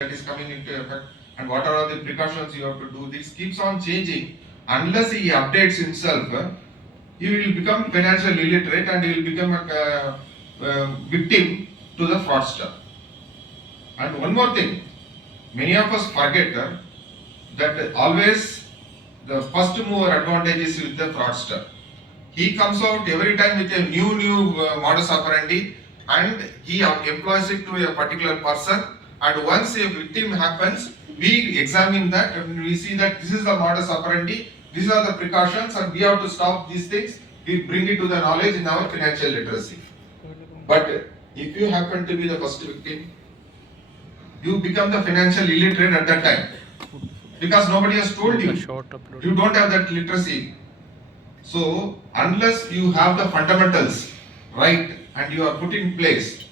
that is coming into effect and what are the precautions you have to do. This keeps on changing. Unless he updates himself, he will become financially illiterate and he will become a victim to the fraudster. And one more thing, many of us forget that always the first mover advantage is with the fraudster. He comes out every time with a new modus operandi and he employs it to a particular person, and once a victim happens, we examine that and we see that this is the modus operandi, these are the precautions and we have to stop these things. We bring it to the knowledge in our financial literacy. But if you happen to be the first victim, you become the financial illiterate at that time because nobody has told you. You don't have that literacy. So unless you have the fundamentals right and you are put in place,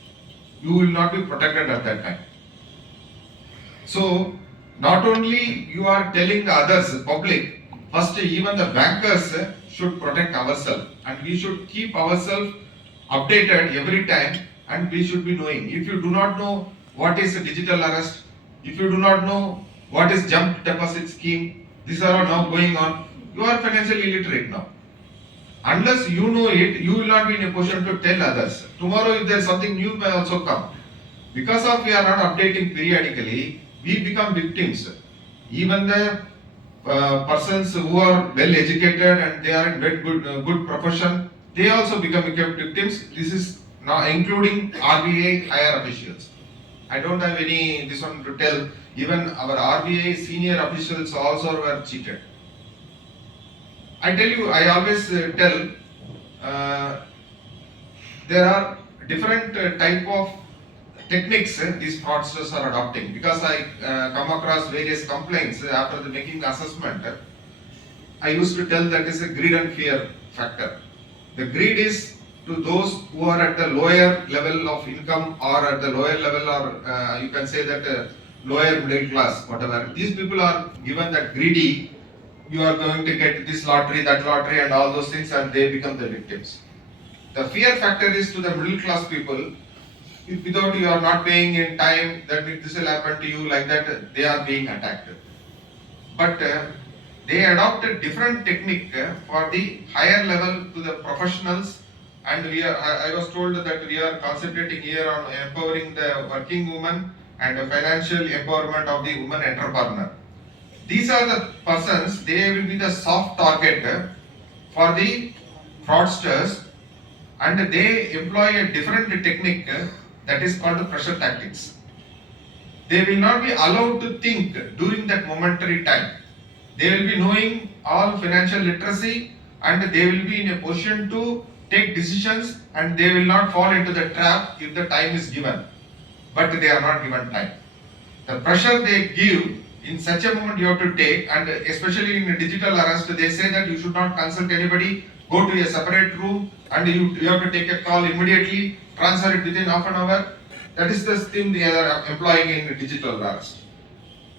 you will not be protected at that time. So not only you are telling the others, public, first even the bankers should protect ourselves and we should keep ourselves updated every time, and we should be knowing. If you do not know what is a digital arrest, if you do not know what is jump deposit scheme, these are all now going on, you are financially illiterate now. Unless you know it, you will not be in a position to tell others. Tomorrow if there is something new may also come. Because of we are not updating periodically, we become victims. Even the persons who are well educated and they are in very good profession, they also become victims. This is now including RBI higher officials. I don't have any this one to tell. Even our RBI senior officials also were cheated. I tell you, I always tell there are different type of techniques these fraudsters are adopting, because I come across various complaints after the making the assessment. I used to tell that is a greed and fear factor. The greed is to those who are at the lower level of income or at the lower level, or you can say that lower middle class, whatever. These people are given that greedy, you are going to get this lottery, that lottery and all those things, and they become the victims. The fear factor is to the middle class people. If without you are not paying in time, that this will happen to you, like that they are being attacked. But they adopt a different technique for the higher level to the professionals, and I was told that we are concentrating here on empowering the working woman and the financial empowerment of the woman entrepreneur. These are the persons, they will be the soft target for the fraudsters, and they employ a different technique that is called the pressure tactics. They will not be allowed to think during that momentary time. They will be knowing all financial literacy and they will be in a position to take decisions, and they will not fall into the trap if the time is given. But they are not given time. The pressure they give, in such a moment you have to take, and especially in a digital arrest, they say that you should not consult anybody, go to a separate room and you have to take a call immediately, transfer it within half an hour. That is the thing they are employing in digital arrest.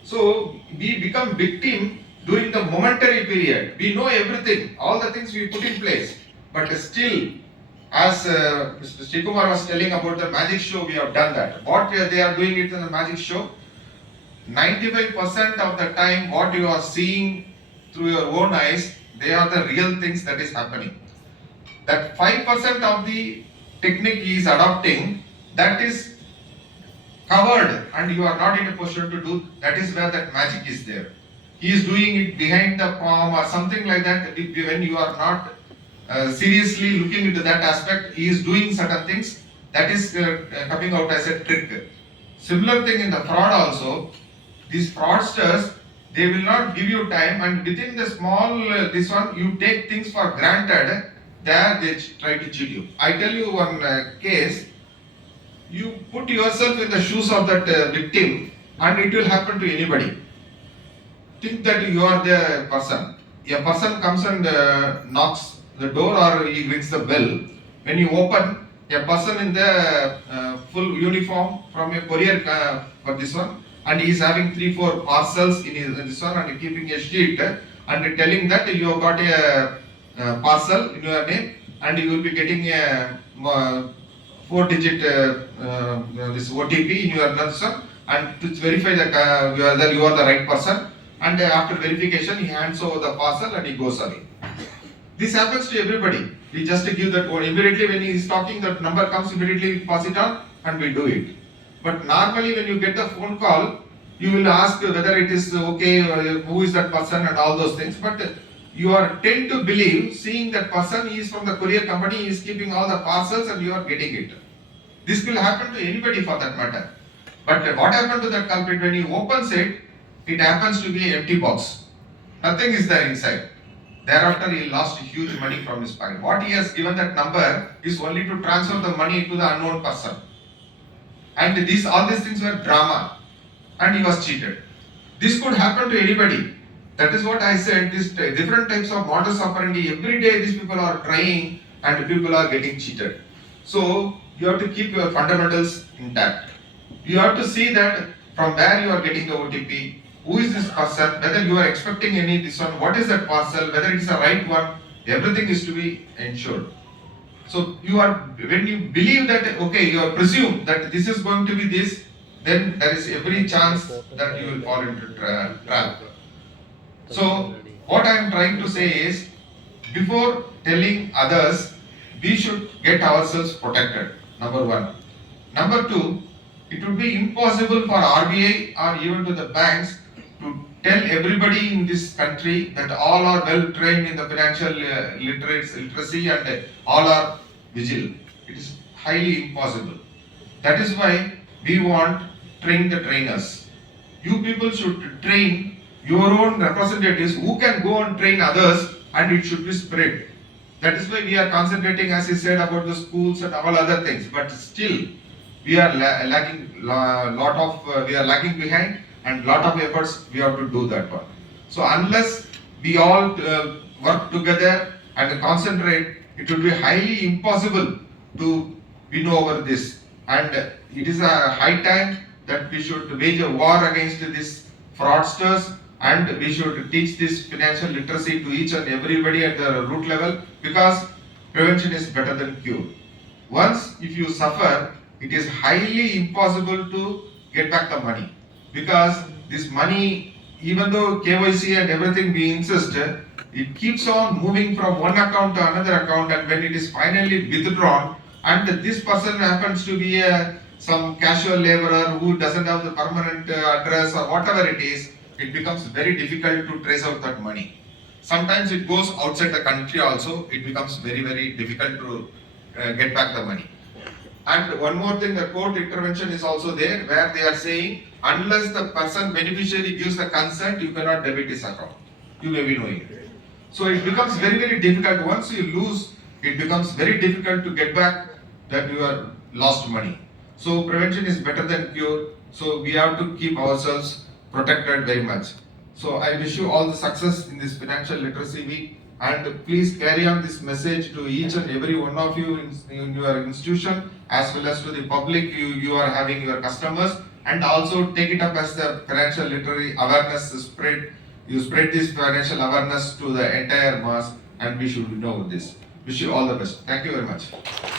So we become victim during the momentary period. We know everything, all the things we put in place, but still, as Mr. Srikumar was telling about the magic show, we have done that. What they are doing it in the magic show, 95% of the time what you are seeing through your own eyes, they are the real things that is happening. That 5% of the technique he is adopting, that is covered and you are not in a position to do, that is where that magic is there. He is doing it behind the palm or something like that. When you are not seriously looking into that aspect, he is doing certain things that is coming out as a trick. Similar thing in the fraud also. These fraudsters, they will not give you time, and within the small this one, you take things for granted. There they try to cheat you. I tell you one case. You put yourself in the shoes of that victim, and it will happen to anybody. Think that you are the person. A person comes and knocks the door or he rings the bell. When you open, a person in the full uniform from a courier for this one, and he is having 3-4 parcels in this one and keeping a sheet and telling that you have got a parcel in your name and you will be getting a 4-digit this OTP in your answer. and to verify that whether you are the right person, and after verification he hands over the parcel and he goes away. This happens to everybody. We just give that one immediately when he is talking, that number comes, immediately we pass it on and we do it. But normally when you get the phone call, you will ask whether it is okay, who is that person and all those things. But you are tend to believe, seeing that person is from the courier company, he is keeping all the parcels and you are getting it. This will happen to anybody for that matter. But what happened to that culprit when he opens it? It happens to be an empty box. Nothing is there inside. Thereafter, he lost huge money from his pocket. What he has given that number is only to transfer the money to the unknown person. And all these things were drama, and he was cheated. This could happen to anybody. That is what I said. These different types of modus operandi. Every day, these people are trying, and people are getting cheated. So you have to keep your fundamentals intact. You have to see that from where you are getting the OTP. Who is this person? Whether you are expecting this one, what is that parcel? Whether it is the right one? Everything is to be ensured. So when you believe that, okay, you are presumed that this is going to be this, then there is every chance that you will fall into trap. So what I am trying to say is, before telling others, we should get ourselves protected. Number one. Number two, it would be impossible for RBI or even to the banks to tell everybody in this country that all are well trained in the financial literacy and all are vigilant. It is highly impossible. That is why we want train the trainers. You people should train your own representatives who can go and train others, and it should be spread. That is why we are concentrating, as I said, about the schools and all other things. But still, we are lagging behind, and lot of efforts we have to do that one. So unless we all work together and concentrate, it will be highly impossible to win over this. And it is a high time that we should wage a war against these fraudsters, and we should teach this financial literacy to each and everybody at the root level, because prevention is better than cure. Once if you suffer, it is highly impossible to get back the money, because this money, even though KYC and everything we insist, it keeps on moving from one account to another account, and when it is finally withdrawn, and this person happens to be some casual laborer who doesn't have the permanent address or whatever it is, it becomes very difficult to trace out that money. Sometimes it goes outside the country also, it becomes very, very difficult to get back the money. And one more thing, the court intervention is also there, where they are saying, unless the person beneficiary gives the consent, you cannot debit his account. You may be knowing it. So it becomes very, very difficult. Once you lose, it becomes very difficult to get back that you are lost money. So prevention is better than cure. So we have to keep ourselves protected very much. So I wish you all the success in this financial literacy week, and please carry on this message to each and every one of you in your institution, as well as to the public you are having, your customers, and also take it up as the financial literacy awareness spread. You spread this financial awareness to the entire mass, and we should know this. Wish you all the best. Thank you very much.